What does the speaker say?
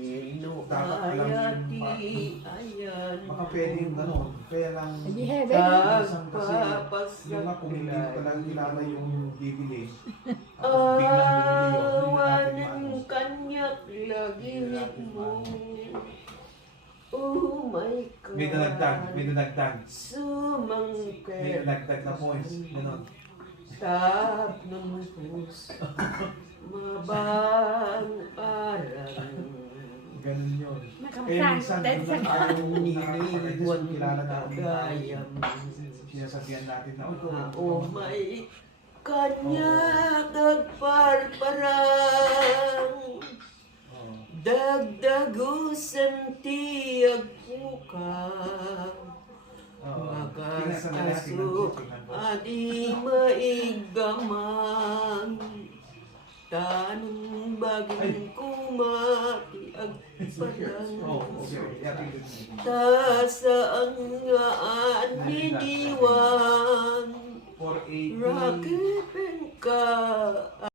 Sino Dapat alam ayati ayan baka pwedeng gano'n. Kaya lang, Hindi heaven. minsan kasi, yung nga kung hindi pa lang kilala yung bibili, biglang bumili yun, hindi awan natin ng kanyak lagit mo. Oh my God. may dadagdag, May Sumangkit dadagdag na points, gano'n. tap ng puso mabang arang Ganun yun. Nakamasang, minsan, dahil doon sa- tayo iniwan kilala natin kagayam sinasabihan natin na, oh my kanyak agparparang dagdagusan tiyag puka Magastaso adi maigaman tanong baging kumati agpalang ta saan nga anidiwan 480. rakipin ka